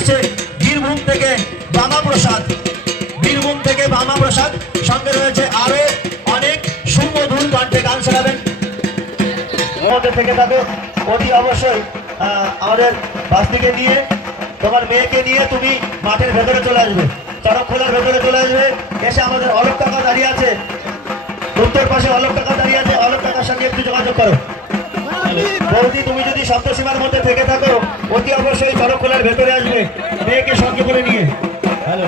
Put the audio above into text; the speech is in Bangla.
আসছে বীরভূম থেকে বামা প্রসাদ, বীরভূম থেকে বামা প্রসাদ, সঙ্গে রয়েছে আরো অনেক সুমধুর কণ্ঠে গান শোনাবেন। মধ্যে থেকে থাকো, অতি অবশ্যই আমাদের বাসটিকে নিয়ে, তোমার মেয়েকে নিয়ে তুমি মাঠের ভেতরে চলে আসবে, চড়ক খোলার ভেতরে চলে আসবে। এসে আমাদের অলোক কাকা দাঁড়িয়ে আছে, উত্তর পাশে অলোক কাকা দাঁড়িয়ে আছে, অলোক কাকার সঙ্গে একটু যোগাযোগ করো। বৌদি, তুমি যদি সপ্তসীমার মধ্যে থেকে থাকো, অতি অবশ্যই চড়ক খোলার ভেতরে আসবে মেয়েকে সঙ্গে করে নিয়ে। হ্যালো।